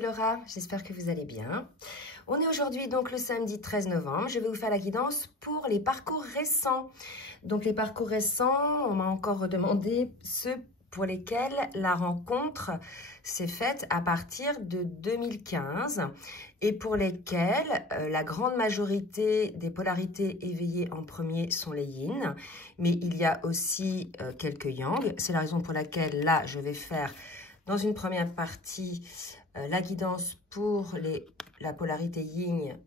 c'est Laura, j'espère que vous allez bien. On est aujourd'hui donc le samedi 13 novembre, je vais vous faire la guidance pour les parcours récents. Donc les parcours récents, on m'a encore demandé ceux pour lesquels la rencontre s'est faite à partir de 2015 et pour lesquels la grande majorité des polarités éveillées en premier sont les yin, mais il y a aussi quelques yang. C'est la raison pour laquelle là je vais faire dans une première partie la guidance pour la polarité yin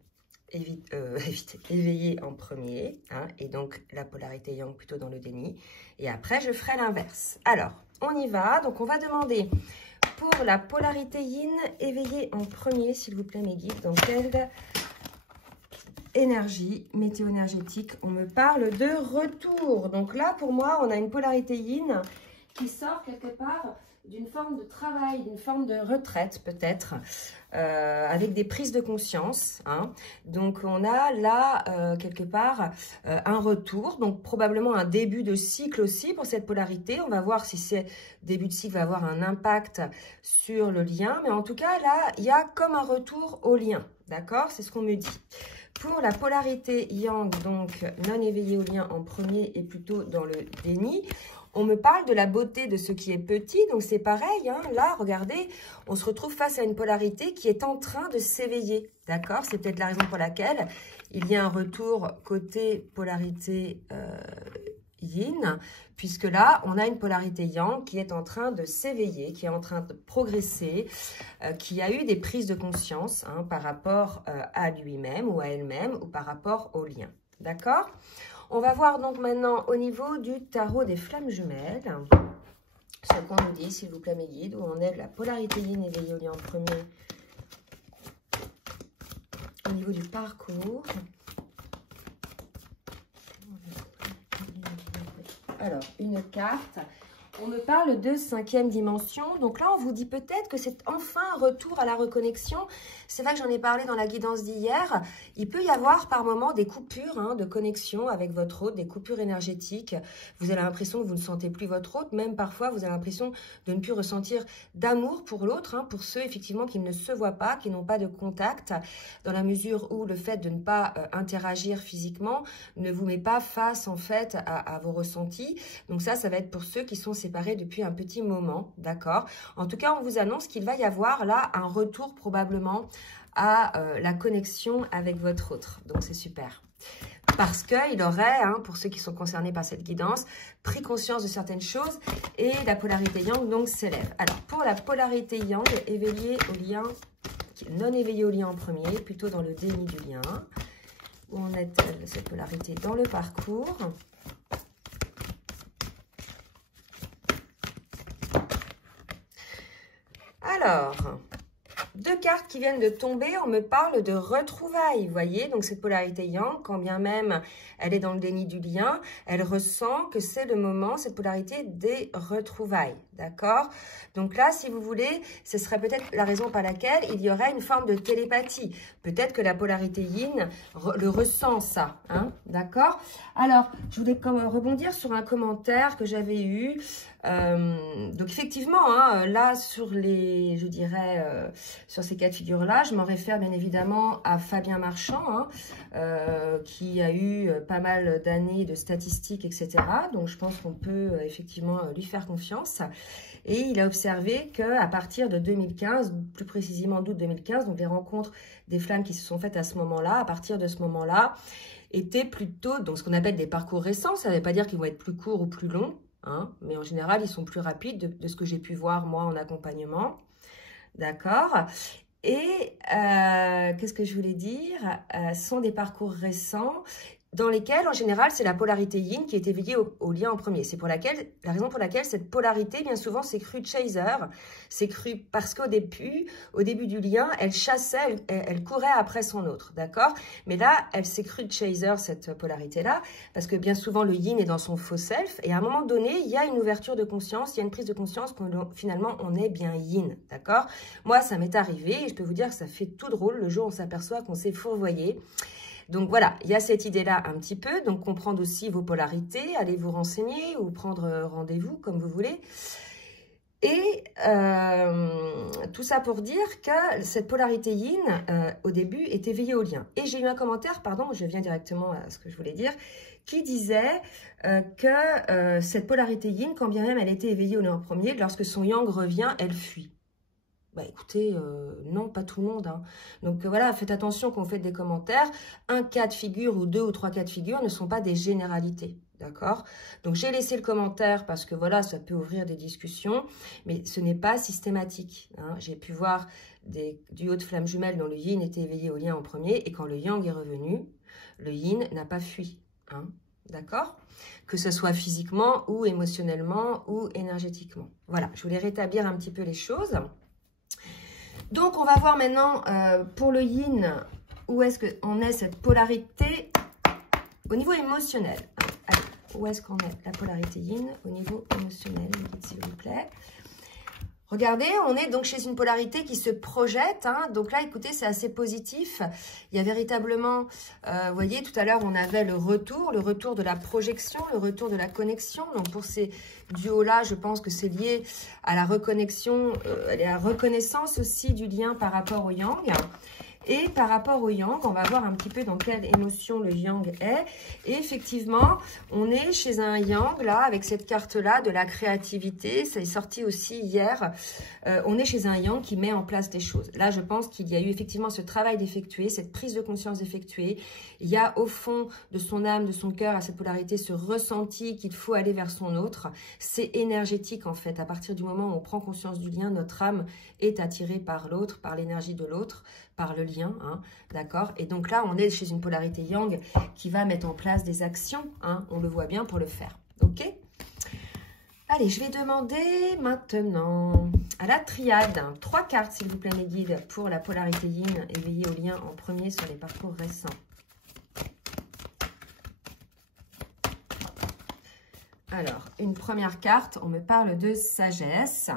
éveillée en premier, hein, et donc la polarité yang plutôt dans le déni. Et après, je ferai l'inverse. Alors, on y va. Donc, on va demander pour la polarité yin éveillée en premier, s'il vous plaît, mes guides, dans quelle énergie météo-énergétique on me parle de retour. Donc là, pour moi, on a une polarité yin qui sort quelque part d'une forme de travail, d'une forme de retraite peut-être, avec des prises de conscience, hein. Donc on a là quelque part un retour, donc probablement un début de cycle aussi pour cette polarité. On va voir si ce début de cycle va avoir un impact sur le lien, mais en tout cas là il y a comme un retour au lien, d'accord? C'est ce qu'on me dit. Pour la polarité yang, donc non éveillée au lien en premier et plutôt dans le déni, on me parle de la beauté de ce qui est petit, donc c'est pareil, hein, là, regardez, on se retrouve face à une polarité qui est en train de s'éveiller, d'accord? C'est peut-être la raison pour laquelle il y a un retour côté polarité yin, puisque là, on a une polarité yang qui est en train de s'éveiller, qui est en train de progresser, qui a eu des prises de conscience, hein, par rapport à lui-même ou à elle-même ou par rapport au lien, d'accord? On va voir donc maintenant au niveau du tarot des flammes jumelles, ce qu'on nous dit, s'il vous plaît, mes guides, où on est de la polarité yin éveillée au lien en premier, au niveau du parcours. Alors, une carte. On me parle de 5e dimension. Donc là, on vous dit peut-être que c'est enfin un retour à la reconnexion. C'est vrai que j'en ai parlé dans la guidance d'hier. Il peut y avoir par moments des coupures, hein, de connexion avec votre hôte, des coupures énergétiques. Vous avez l'impression que vous ne sentez plus votre hôte. Même parfois, vous avez l'impression de ne plus ressentir d'amour pour l'autre, hein, pour ceux effectivement qui ne se voient pas, qui n'ont pas de contact, dans la mesure où le fait de ne pas interagir physiquement ne vous met pas face en fait à vos ressentis. Donc ça va être pour ceux qui sont séparés depuis un petit moment, d'accord? En tout cas, on vous annonce qu'il va y avoir là un retour probablement à la connexion avec votre autre. Donc, c'est super. Parce qu'il aurait, hein, pour ceux qui sont concernés par cette guidance, pris conscience de certaines choses et la polarité yang donc s'élève. Alors, pour la polarité yang éveillée au lien, non éveillée au lien en premier, plutôt dans le déni du lien, où en est-elle cette polarité dans le parcours? Alors, deux cartes qui viennent de tomber, on me parle de retrouvailles, vous voyez, donc cette polarité yang, quand bien même elle est dans le déni du lien, elle ressent que c'est le moment, cette polarité des retrouvailles, d'accord? Donc là, si vous voulez, ce serait peut-être la raison par laquelle il y aurait une forme de télépathie. Peut-être que la polarité yin le ressent ça, hein, d'accord? Alors, je voulais rebondir sur un commentaire que j'avais eu. Donc effectivement, hein, là sur les, je dirais, sur ces cas de figure-là, je m'en réfère bien évidemment à Fabien Marchand, hein, qui a eu pas mal d'années de statistiques, etc. Donc je pense qu'on peut effectivement lui faire confiance. Et il a observé qu'à partir de 2015, plus précisément d'août 2015, donc les rencontres des flammes qui se sont faites à ce moment-là, à partir de ce moment-là, étaient plutôt donc ce qu'on appelle des parcours récents. Ça ne veut pas dire qu'ils vont être plus courts ou plus longs, hein, mais en général, ils sont plus rapides de ce que j'ai pu voir, moi, en accompagnement. D'accord? Et qu'est-ce que je voulais dire? Sont des parcours récents dans lesquels, en général, c'est la polarité yin qui est éveillée au lien en premier. C'est la raison pour laquelle cette polarité, bien souvent, s'est crue chaser. C'est cru parce qu'au début du lien, elle chassait, elle courait après son autre, d'accord? Mais là, elle s'est crue chaser, cette polarité-là, parce que bien souvent, le yin est dans son faux self. Et à un moment donné, il y a une ouverture de conscience, il y a une prise de conscience que finalement, on est bien yin, d'accord? Moi, ça m'est arrivé et je peux vous dire que ça fait tout drôle le jour où on s'aperçoit qu'on s'est fourvoyé. Donc voilà, il y a cette idée-là un petit peu, donc comprendre aussi vos polarités, allez vous renseigner ou prendre rendez-vous comme vous voulez. Et tout ça pour dire que cette polarité yin, au début, est éveillée au lien. Et j'ai eu un commentaire, pardon, je viens directement à ce que je voulais dire, qui disait que cette polarité yin, quand bien même elle était éveillée au lien en premier, lorsque son yang revient, elle fuit. Bah écoutez, non, pas tout le monde. Hein. Donc voilà, faites attention quand vous faites des commentaires. Un cas de figure ou 2 ou 3 cas de figure ne sont pas des généralités. D'accord? Donc, j'ai laissé le commentaire parce que, voilà, ça peut ouvrir des discussions, mais ce n'est pas systématique. Hein. J'ai pu voir des duos de flammes jumelles dont le yin était éveillé au lien en premier, et quand le yang est revenu, le yin n'a pas fui. Hein. D'accord? Que ce soit physiquement ou émotionnellement ou énergétiquement. Voilà, je voulais rétablir un petit peu les choses. Donc, on va voir maintenant, pour le yin, où est-ce qu'on est cette polarité au niveau émotionnel. Allez, où est-ce qu'on est la polarité yin au niveau émotionnel, s'il vous plaît. Regardez, on est donc chez une polarité qui se projette. Hein. Donc là, écoutez, c'est assez positif. Il y a véritablement, vous voyez, tout à l'heure, on avait le retour de la projection, le retour de la connexion. Donc pour ces duos-là, je pense que c'est lié à la reconnexion, à la reconnaissance aussi du lien par rapport au yang. Et par rapport au yang, on va voir un petit peu dans quelle émotion le yang est. Et effectivement, on est chez un yang, là, avec cette carte-là, de la créativité. Ça est sorti aussi hier. On est chez un yang qui met en place des choses. Là, je pense qu'il y a eu effectivement ce travail d'effectuer, cette prise de conscience effectuée. Il y a au fond de son âme, de son cœur, à cette polarité, ce ressenti qu'il faut aller vers son autre. C'est énergétique, en fait. À partir du moment où on prend conscience du lien, notre âme est attirée par l'autre, par l'énergie de l'autre, par le lien, hein, d'accord? Et donc là, on est chez une polarité yang qui va mettre en place des actions, hein, on le voit bien pour le faire, ok? Allez, je vais demander maintenant à la triade, 3 cartes, s'il vous plaît, mes guides, pour la polarité yin éveillée au lien en premier sur les parcours récents. Alors, une première carte, on me parle de sagesse.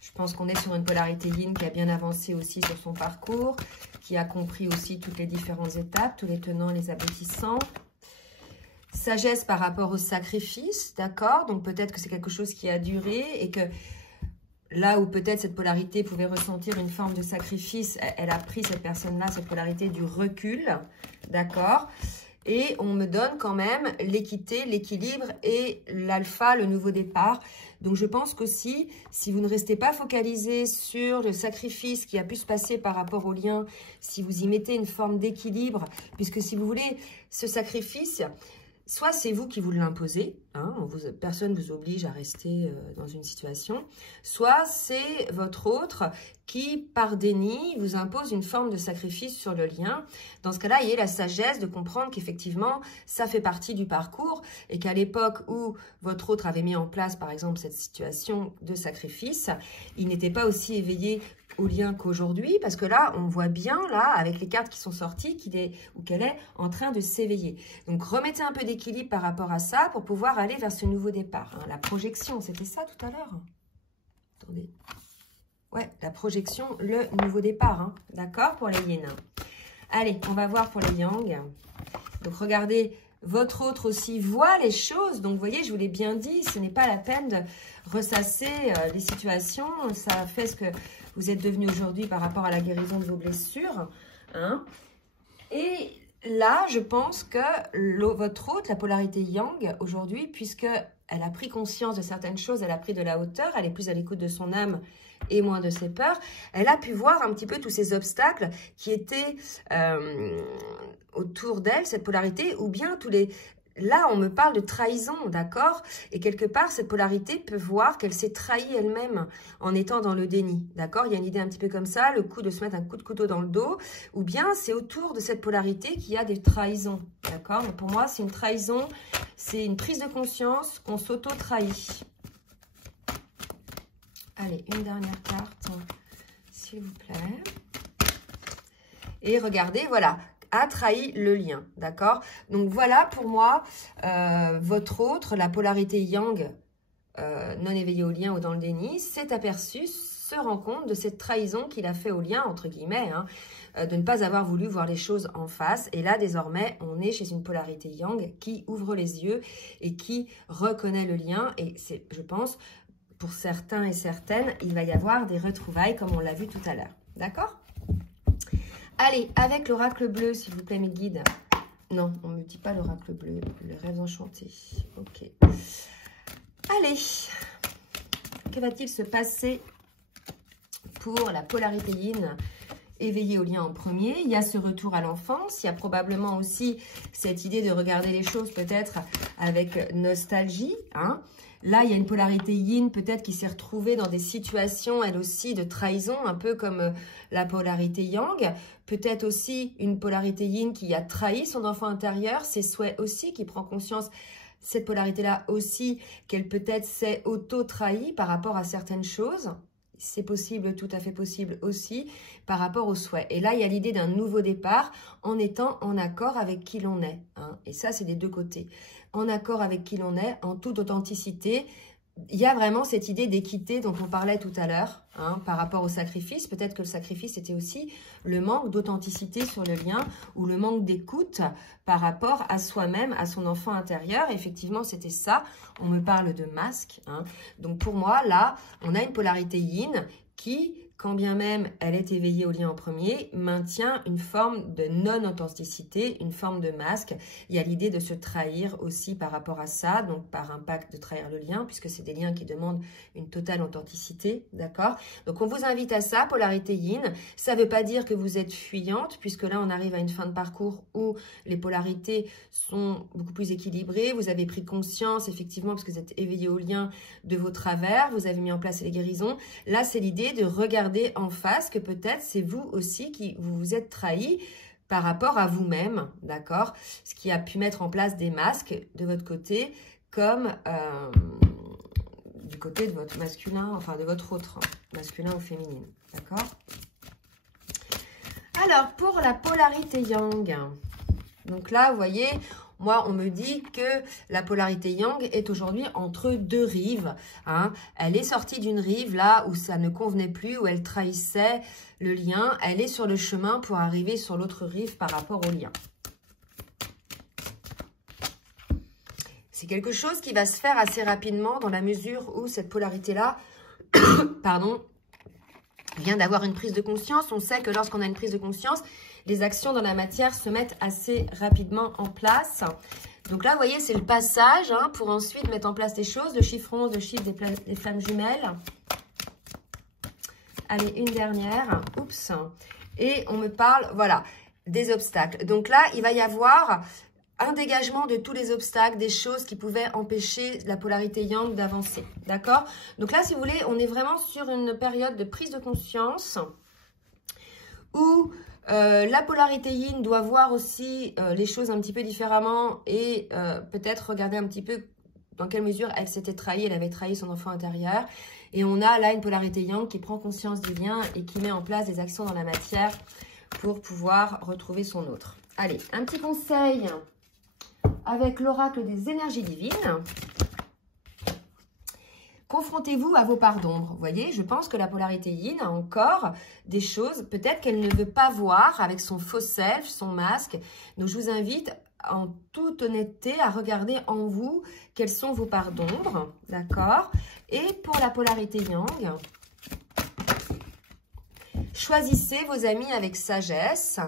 Je pense qu'on est sur une polarité yin qui a bien avancé aussi sur son parcours, qui a compris aussi toutes les différentes étapes, tous les tenants et les aboutissants. Sagesse par rapport au sacrifice, d'accord? Donc peut-être que c'est quelque chose qui a duré et que là où peut-être cette polarité pouvait ressentir une forme de sacrifice, elle a pris, cette personne-là, cette polarité du recul, d'accord? Et on me donne quand même l'équité, l'équilibre et l'alpha, le nouveau départ. Donc, je pense qu'aussi, si vous ne restez pas focalisé sur le sacrifice qui a pu se passer par rapport au lien, si vous y mettez une forme d'équilibre, puisque si vous voulez, ce sacrifice, soit c'est vous qui vous l'imposez, hein, personne ne vous oblige à rester dans une situation, soit c'est votre autre qui, par déni, vous impose une forme de sacrifice sur le lien. Dans ce cas-là, il y a la sagesse de comprendre qu'effectivement, ça fait partie du parcours et qu'à l'époque où votre autre avait mis en place, par exemple, cette situation de sacrifice, il n'était pas aussi éveillé au lien qu'aujourd'hui, parce que là, on voit bien, là, avec les cartes qui sont sorties, qu'elle est en train de s'éveiller. Donc, remettez un peu d'équilibre par rapport à ça pour pouvoir aller vers ce nouveau départ. Hein. La projection, c'était ça tout à l'heure. Attendez. Ouais, la projection, le nouveau départ. Hein. D'accord, pour les yin. Allez, on va voir pour les yang. Donc, regardez, votre autre aussi voit les choses. Donc, vous voyez, je vous l'ai bien dit, ce n'est pas la peine de ressasser les situations. Ça fait ce que vous êtes devenu aujourd'hui par rapport à la guérison de vos blessures. Hein. Et là, je pense que votre autre, la polarité yang, aujourd'hui, puisqu'elle a pris conscience de certaines choses, elle a pris de la hauteur, elle est plus à l'écoute de son âme et moins de ses peurs, elle a pu voir un petit peu tous ces obstacles qui étaient autour d'elle, cette polarité, ou bien tous les... Là, on me parle de trahison, d'accord? Et quelque part, cette polarité peut voir qu'elle s'est trahie elle-même en étant dans le déni, d'accord? Il y a une idée un petit peu comme ça, le coup de se mettre un coup de couteau dans le dos, ou bien c'est autour de cette polarité qu'il y a des trahisons, d'accord? Mais pour moi, c'est une trahison, c'est une prise de conscience qu'on s'auto-trahit. Allez, une dernière carte, s'il vous plaît. Et regardez, voilà, a trahi le lien, d'accord? Donc voilà pour moi, votre autre, la polarité yang, non éveillée au lien ou dans le déni, s'est aperçue, se rend compte de cette trahison qu'il a fait au lien, entre guillemets, hein, de ne pas avoir voulu voir les choses en face. Et là, désormais, on est chez une polarité yang qui ouvre les yeux et qui reconnaît le lien. Et c'est, je pense, pour certains et certaines, il va y avoir des retrouvailles comme on l'a vu tout à l'heure. D'accord? Allez, avec l'oracle bleu, s'il vous plaît, mes guides. Non, on ne me dit pas l'oracle bleu, le rêve enchanté. Ok. Allez, que va-t-il se passer pour la polarité yin éveillée au lien en premier? Il y a ce retour à l'enfance, il y a probablement aussi cette idée de regarder les choses peut-être avec nostalgie, hein. Là, il y a une polarité yin peut-être qui s'est retrouvée dans des situations, elle aussi, de trahison, un peu comme la polarité yang. Peut-être aussi une polarité yin qui a trahi son enfant intérieur, ses souhaits aussi, qui prend conscience, cette polarité-là aussi, qu'elle peut-être s'est auto-trahie par rapport à certaines choses. C'est possible, tout à fait possible aussi, par rapport aux souhaits. Et là, il y a l'idée d'un nouveau départ en étant en accord avec qui l'on est, hein. Et ça, c'est des deux côtés. En accord avec qui l'on est, en toute authenticité. Il y a vraiment cette idée d'équité dont on parlait tout à l'heure, hein, par rapport au sacrifice. Peut-être que le sacrifice était aussi le manque d'authenticité sur le lien ou le manque d'écoute par rapport à soi-même, à son enfant intérieur. Effectivement, c'était ça. On me parle de masque, hein. Donc pour moi, là, on a une polarité yin qui, quand bien même elle est éveillée au lien en premier, maintient une forme de non-authenticité, une forme de masque. Il y a l'idée de se trahir aussi par rapport à ça, donc par un pacte de trahir le lien, puisque c'est des liens qui demandent une totale authenticité, d'accord? Donc on vous invite à ça, polarité yin. Ça ne veut pas dire que vous êtes fuyante, puisque là on arrive à une fin de parcours où les polarités sont beaucoup plus équilibrées. Vous avez pris conscience, effectivement, parce que vous êtes éveillé au lien de vos travers, vous avez mis en place les guérisons. Là, c'est l'idée de regarder en face que peut-être c'est vous aussi qui vous êtes trahi par rapport à vous-même, d'accord? Ce qui a pu mettre en place des masques de votre côté, comme du côté de votre masculin, enfin de votre autre, masculin ou féminine, d'accord? Alors, pour la polarité yang, donc là, vous voyez, moi, on me dit que la polarité yang est aujourd'hui entre deux rives, hein. Elle est sortie d'une rive là où ça ne convenait plus, où elle trahissait le lien. Elle est sur le chemin pour arriver sur l'autre rive par rapport au lien. C'est quelque chose qui va se faire assez rapidement dans la mesure où cette polarité-là, pardon, vient d'avoir une prise de conscience. On sait que lorsqu'on a une prise de conscience, les actions dans la matière se mettent assez rapidement en place. Donc là, vous voyez, c'est le passage, hein, pour ensuite mettre en place des choses. Le chiffre 11, le chiffre des flammes jumelles. Allez, une dernière. Oups. Et on me parle, voilà, des obstacles. Donc là, il va y avoir un dégagement de tous les obstacles, des choses qui pouvaient empêcher la polarité yang d'avancer. D'accord? Donc là, si vous voulez, on est vraiment sur une période de prise de conscience où la polarité yin doit voir aussi les choses un petit peu différemment et peut-être regarder un petit peu dans quelle mesure elle s'était trahie, elle avait trahi son enfant intérieur. Et on a là une polarité yang qui prend conscience du lien et qui met en place des actions dans la matière pour pouvoir retrouver son autre. Allez, un petit conseil avec l'oracle des énergies divines. Confrontez-vous à vos parts d'ombre. Vous voyez, je pense que la polarité yin a encore des choses, peut-être qu'elle ne veut pas voir avec son faux self, son masque. Donc, je vous invite en toute honnêteté à regarder en vous quelles sont vos parts d'ombre, d'accord? Et pour la polarité yang, choisissez vos amis avec sagesse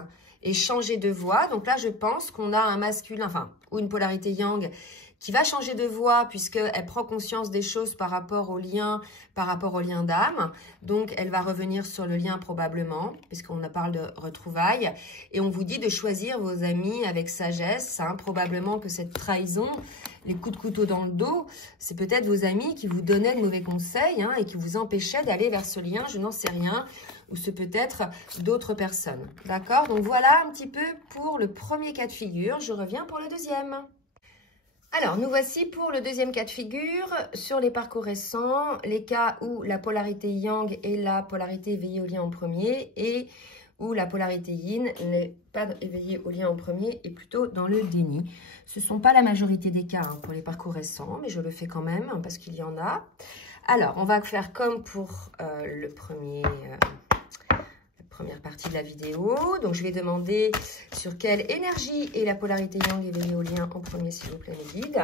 et changez de voie. Donc là, je pense qu'on a un masculin, enfin, ou une polarité yang qui va changer de voie puisqu'elle prend conscience des choses par rapport au lien d'âme. Donc, elle va revenir sur le lien probablement, puisqu'on parle de retrouvailles. Et on vous dit de choisir vos amis avec sagesse, hein. Probablement que cette trahison, les coups de couteau dans le dos, c'est peut-être vos amis qui vous donnaient de mauvais conseils, hein, et qui vous empêchaient d'aller vers ce lien, je n'en sais rien. Ou c'est peut-être d'autres personnes. D'accord? Donc, voilà un petit peu pour le premier cas de figure. Je reviens pour le deuxième. Alors, nous voici pour le deuxième cas de figure sur les parcours récents, les cas où la polarité yang et la polarité éveillée au lien en premier et où la polarité yin n'est pas éveillée au lien en premier et plutôt dans le déni. Ce ne sont pas la majorité des cas pour les parcours récents, mais je le fais quand même parce qu'il y en a. Alors, on va faire comme pour la première partie de la vidéo. Donc, je vais demander sur quelle énergie est la polarité yang éveillée au lien en premier, s'il vous plaît, mes guides.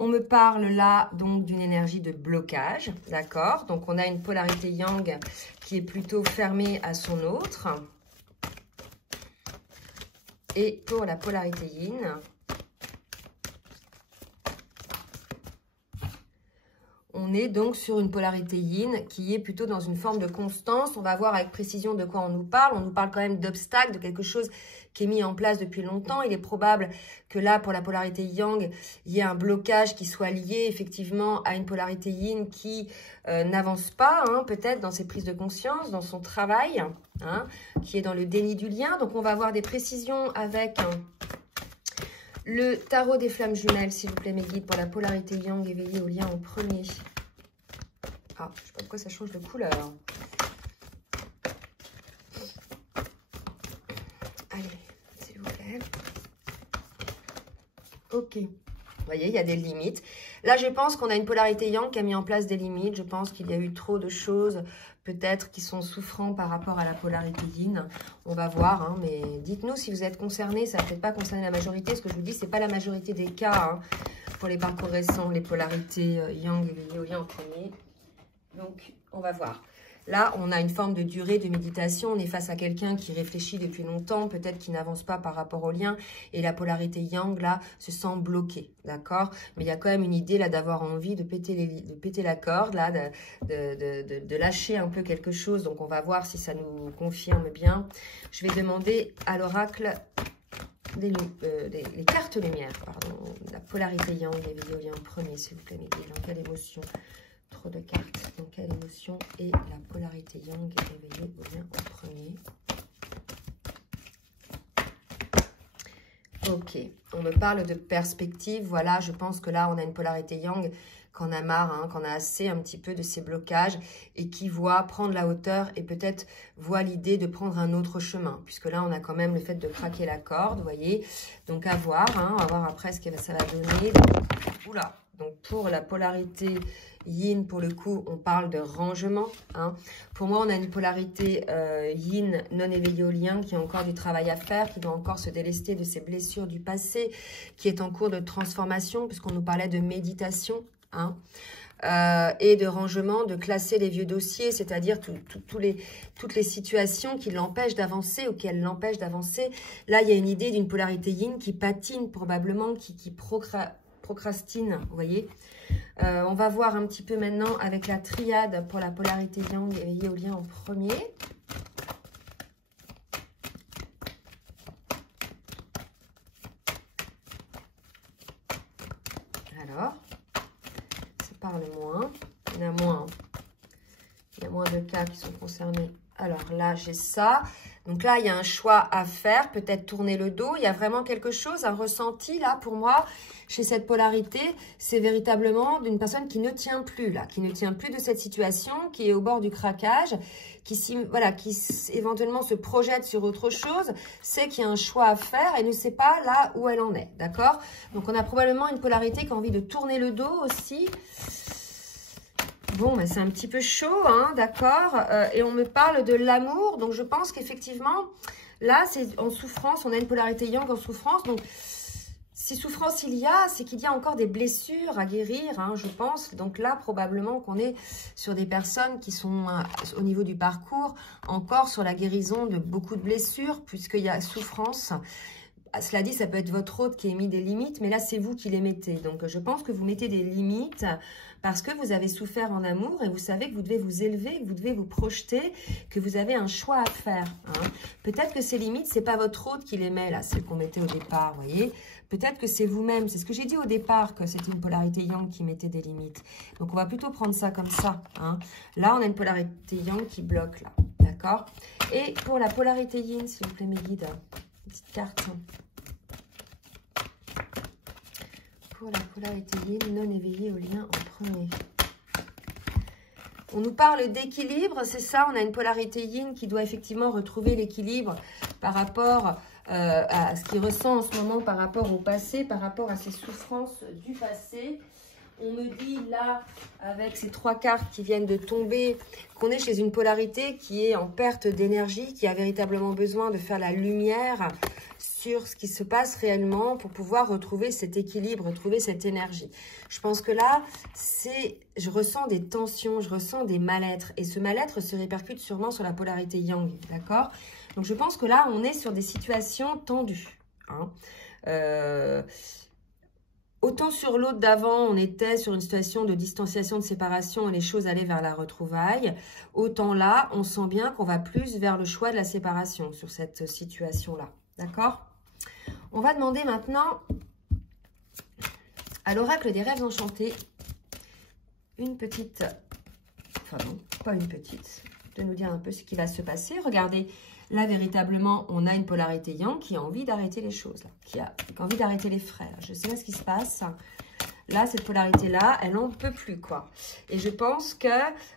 On me parle là donc d'une énergie de blocage, d'accord? Donc, on a une polarité yang qui est plutôt fermée à son autre. Et pour la polarité yin, on est donc sur une polarité yin qui est plutôt dans une forme de constance. On va voir avec précision de quoi on nous parle. On nous parle quand même d'obstacles, de quelque chose qui est mis en place depuis longtemps. Il est probable que là, pour la polarité yang, il y ait un blocage qui soit lié effectivement à une polarité yin qui n'avance pas, hein, peut-être dans ses prises de conscience, dans son travail, hein, qui est dans le déni du lien. Donc, on va avoir des précisions avec le tarot des flammes jumelles, s'il vous plaît, mes guides, pour la polarité yang éveillée au lien en premier. Ah, je ne sais pas pourquoi ça change de couleur. Allez, s'il vous plaît. Ok. Vous voyez, il y a des limites. Là, je pense qu'on a une polarité yang qui a mis en place des limites. Je pense qu'il y a eu trop de choses, peut-être, qui sont souffrants par rapport à la polarité yin. On va voir, hein, mais dites-nous si vous êtes concernés. Ça ne va peut-être pas concerner la majorité. Ce que je vous dis, ce n'est pas la majorité des cas, hein, pour les parcours récents, les polarités yang éveillées au lien en premier. Donc, on va voir. Là, on a une forme de durée de méditation. On est face à quelqu'un qui réfléchit depuis longtemps, peut-être qui n'avance pas par rapport au lien. Et la polarité yang, là, se sent bloquée, d'accord? Mais il y a quand même une idée, là, d'avoir envie de péter la corde, là, de lâcher un peu quelque chose. Donc, on va voir si ça nous confirme bien. Je vais demander à l'oracle les cartes lumière, pardon. La polarité yang éveillée au lien en premier, s'il vous plaît, mes guides. Dans quelle émotion? Trop de cartes. Donc, quelle émotion est la polarité yang éveillée au lien en premier? Ok. On me parle de perspective. Voilà, je pense que là, on a une polarité yang qu'on a marre, hein, qu'on a assez un petit peu de ces blocages et qui voit prendre la hauteur et peut-être voit l'idée de prendre un autre chemin. Puisque là, on a quand même le fait de craquer la corde, vous voyez. Donc, à voir, hein, on va voir après ce que ça va donner. Oula. Donc, pour la polarité yin, pour le coup, on parle de rangement, hein. Pour moi, on a une polarité yin non éveillée au lien qui a encore du travail à faire, qui doit encore se délester de ses blessures du passé, qui est en cours de transformation, puisqu'on nous parlait de méditation, hein. Et de rangement, de classer les vieux dossiers, c'est-à-dire toutes les situations qui l'empêchent d'avancer ou qui l'empêchent d'avancer. Là, il y a une idée d'une polarité yin qui patine probablement, qui procrastine, vous voyez. On va voir un petit peu maintenant avec la triade pour la polarité yang éveillée au lien en premier. Alors, ça parle moins. Il y en a moins. Il y a moins de cas qui sont concernés. Alors là, j'ai ça. Donc là, il y a un choix à faire, peut-être tourner le dos. Il y a vraiment quelque chose, un ressenti là pour moi, chez cette polarité. C'est véritablement d'une personne qui ne tient plus là, qui ne tient plus de cette situation, qui est au bord du craquage, qui éventuellement se projette sur autre chose, sait qu'il y a un choix à faire et ne sait pas là où elle en est, d'accord? Donc on a probablement une polarité qui a envie de tourner le dos aussi. Bon, ben c'est un petit peu chaud, hein, d'accord. Et on me parle de l'amour. Donc, je pense qu'effectivement, là, c'est en souffrance. On a une polarité yang en souffrance. Donc, si souffrance il y a, c'est qu'il y a encore des blessures à guérir, hein, je pense. Donc là, probablement qu'on est sur des personnes qui sont, au niveau du parcours, encore sur la guérison de beaucoup de blessures, puisqu'il y a souffrance. Cela dit, ça peut être votre hôte qui a mis des limites, mais là, c'est vous qui les mettez. Donc, je pense que vous mettez des limites parce que vous avez souffert en amour et vous savez que vous devez vous élever, que vous devez vous projeter, que vous avez un choix à faire, hein. Peut-être que ces limites, c'est pas votre hôte qui les met, là, celles qu'on mettait au départ, vous voyez. Peut-être que c'est vous-même. C'est ce que j'ai dit au départ, que c'était une polarité yang qui mettait des limites. Donc, on va plutôt prendre ça comme ça, hein. Là, on a une polarité yang qui bloque, là, d'accord. Et pour la polarité yin, s'il vous plaît, mes guides, petite carte. Pour la polarité yin non éveillée au lien en premier. On nous parle d'équilibre, c'est ça, on a une polarité yin qui doit effectivement retrouver l'équilibre par rapport à ce qu'il ressent en ce moment, par rapport au passé, par rapport à ses souffrances du passé. On me dit là, avec ces 3 cartes qui viennent de tomber, qu'on est chez une polarité qui est en perte d'énergie, qui a véritablement besoin de faire la lumière sur ce qui se passe réellement pour pouvoir retrouver cet équilibre, retrouver cette énergie. Je pense que là, je ressens des tensions, je ressens des mal-être. Et ce mal-être se répercute sûrement sur la polarité yang, d'accord? Donc je pense que là, on est sur des situations tendues. Hein. Autant sur l'autre d'avant, on était sur une situation de distanciation, de séparation et les choses allaient vers la retrouvaille. Autant là, on sent bien qu'on va plus vers le choix de la séparation sur cette situation-là. D'accord? On va demander maintenant à l'oracle des rêves enchantés une petite, enfin non, pas une petite, de nous dire un peu ce qui va se passer. Regardez, là véritablement, on a une polarité yang qui a envie d'arrêter les choses, là, qui a envie d'arrêter les frais. Là. Je sais pas ce qui se passe. Là, cette polarité-là, elle n'en peut plus, quoi. Et je pense que,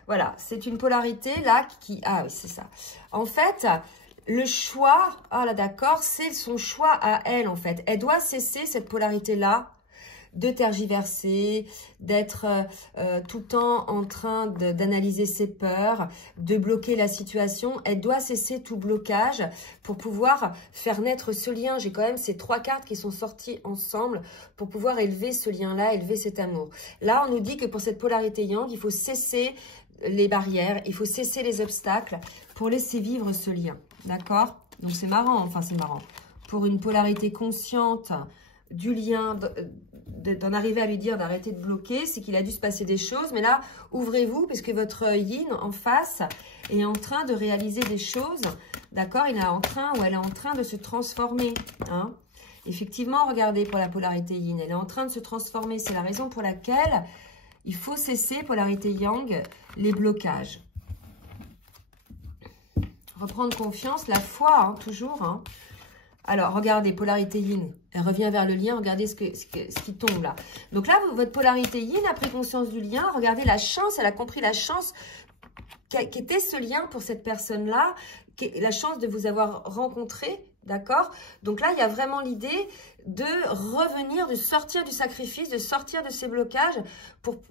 voilà, c'est une polarité, là, qui... Ah oui, c'est ça. En fait... Le choix, ah là d'accord, c'est son choix à elle en fait. Elle doit cesser cette polarité-là de tergiverser, d'être tout le temps en train d'analyser ses peurs, de bloquer la situation. Elle doit cesser tout blocage pour pouvoir faire naître ce lien. J'ai quand même ces 3 cartes qui sont sorties ensemble pour pouvoir élever ce lien-là, élever cet amour. Là, on nous dit que pour cette polarité yang, il faut cesser les barrières, il faut cesser les obstacles pour laisser vivre ce lien. D'accord? Donc, c'est marrant, enfin, c'est marrant. Pour une polarité consciente du lien, d'en arriver à lui dire d'arrêter de bloquer, c'est qu'il a dû se passer des choses. Mais là, ouvrez-vous, puisque votre yin en face est en train de réaliser des choses. D'accord? Il est en train ou elle est en train de se transformer. Hein? Effectivement, regardez pour la polarité yin, elle est en train de se transformer. C'est la raison pour laquelle il faut cesser, polarité yang, les blocages. Reprendre confiance, la foi, hein, toujours. Hein. Alors, regardez, polarité yin, elle revient vers le lien, regardez ce qui tombe là. Donc là, votre polarité yin a pris conscience du lien, regardez la chance, elle a compris la chance qu'était ce lien pour cette personne-là, la chance de vous avoir rencontré, d'accord? Donc là, il y a vraiment l'idée de revenir, de sortir du sacrifice, de sortir de ces blocages,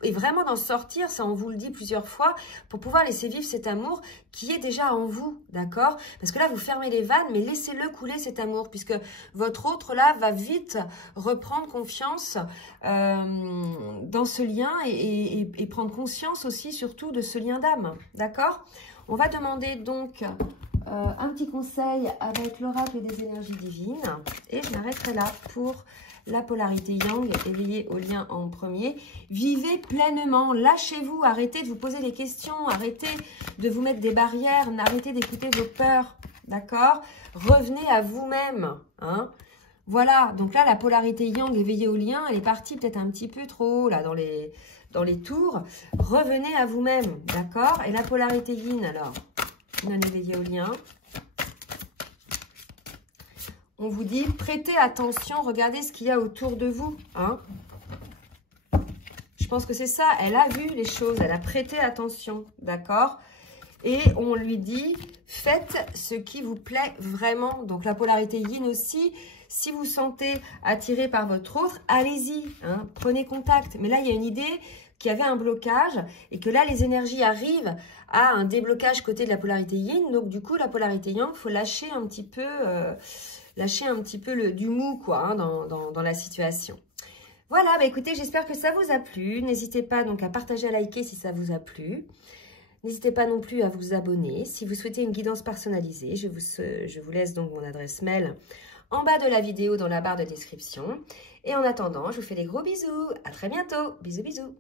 et vraiment d'en sortir, ça on vous le dit plusieurs fois, pour pouvoir laisser vivre cet amour qui est déjà en vous, d'accord? Parce que là, vous fermez les vannes, mais laissez-le couler cet amour, puisque votre autre là va vite reprendre confiance dans ce lien et prendre conscience aussi surtout de ce lien d'âme, d'accord? On va demander donc... un petit conseil avec l'oracle des énergies divines et je m'arrêterai là pour la polarité yang éveillée au lien en premier. Vivez pleinement, lâchez-vous, arrêtez de vous poser des questions, arrêtez de vous mettre des barrières, arrêtez d'écouter vos peurs, d'accord? Revenez à vous-même, hein? Voilà, donc là la polarité yang éveillée au lien, elle est partie peut-être un petit peu trop haut là dans les tours. Revenez à vous-même, d'accord? Et la polarité yin alors, non éveillé au lien. On vous dit, prêtez attention, regardez ce qu'il y a autour de vous. Hein. Je pense que c'est ça, elle a vu les choses, elle a prêté attention, d'accord? Et on lui dit, faites ce qui vous plaît vraiment. Donc la polarité yin aussi, si vous sentez attiré par votre autre, allez-y, hein, prenez contact. Mais là, il y a une idée qu'il y avait un blocage et que là, les énergies arrivent à un déblocage côté de la polarité yin. Donc, du coup, la polarité yang, il faut lâcher un petit peu, du mou, quoi, hein, dans la situation. Voilà, bah écoutez, j'espère que ça vous a plu. N'hésitez pas donc à partager, à liker si ça vous a plu. N'hésitez pas non plus à vous abonner. Si vous souhaitez une guidance personnalisée, je vous laisse donc mon adresse mail en bas de la vidéo dans la barre de description. Et en attendant, je vous fais des gros bisous. À très bientôt. Bisous, bisous.